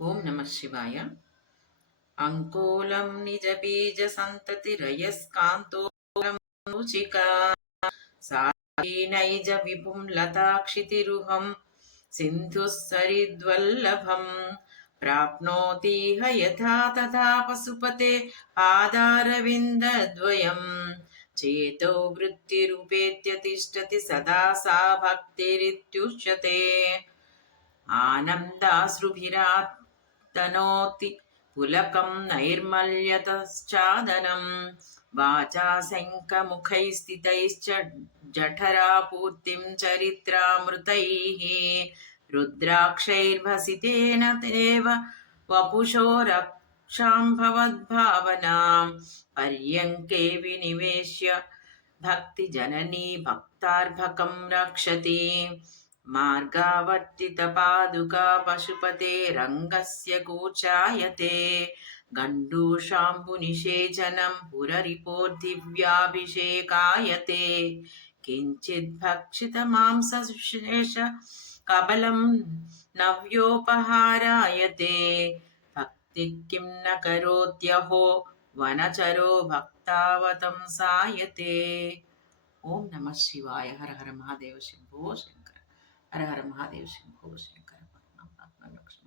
ఓం నమ శివాయ. అంకోలం నిజ బీజ సంతతిరయస్కాంతోలం రుచికా సాయి నైజ విపుం లతాక్షితిరుహం సింధుః సరిద్వల్లభం ప్రాప్నోతిహ యథా తథా పశుపతే పాదారవిందద్వయం చేతో వృత్తిరుపేత్య తిష్టతి సదా సా భక్తిరిత్యుచ్యతే. ఆనందాశ్రుభిరాతనోతి పులకం నైర్మల్యతశ్చాదనం వాచా శంఖముఖైస్థితైశ్చ జఠరా పూర్తిం చరిత్రామృతైః రుద్రాక్షైర్భసితేన దేవ వపుషో రక్షాం భవద్భావనాం పర్యంకే వినివేశ్య భక్తి జననీ భక్తార్భకం రక్షతి. మార్గావర్తిత పాదుకా పశుపతే రంగస్య కూచాయతే గండూషాంబునిషేచనం పురరిపోర్దివ్యాభిషేకాయతే కించిద్భక్షిత మాంసశేష కబలం నవ్యోపహారాయతే భక్తి కిం న కరోత్యహో వనచరో భక్తావతంసాయతే. ఓం నమ శివాయ. హర హర మహాదేవ శంభో శంకర. హర హర మహాదేవ శంభో శంకర. పరమాత్మ లక్ష్మీ